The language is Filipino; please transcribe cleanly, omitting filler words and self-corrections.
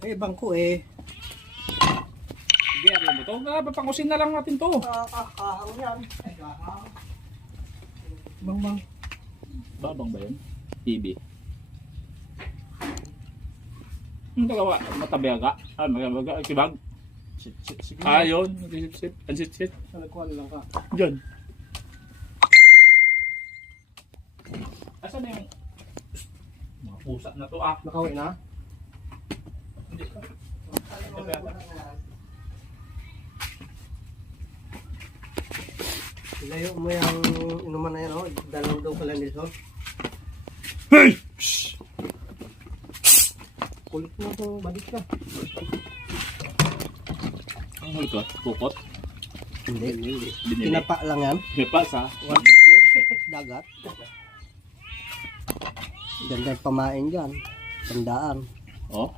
Eh, bangko eh. Hindi, alam mo to. Papangusin na lang natin to. Kahang yan. Ay, kahang. Bang. Babang ba yun? TV. Ang tagawa, matabiaga. Magabaga, kibag. Sige. Yun. Sit. Ang sit. Nagkuhan lang ka. Diyan. Asan na yung mga pusa na to Nakawin na? Hindi pa. Ito pa yata. Ilayo mo yung inuman na yan, oh. Dalawang daw pala nito. Hey! Kulit na itong badik ka. Ang huli ko, pukot. Hindi. Binili. Tinapa lang yan. May sa. Dagat. Ganda yung pamain dyan. Tandaan. Oh.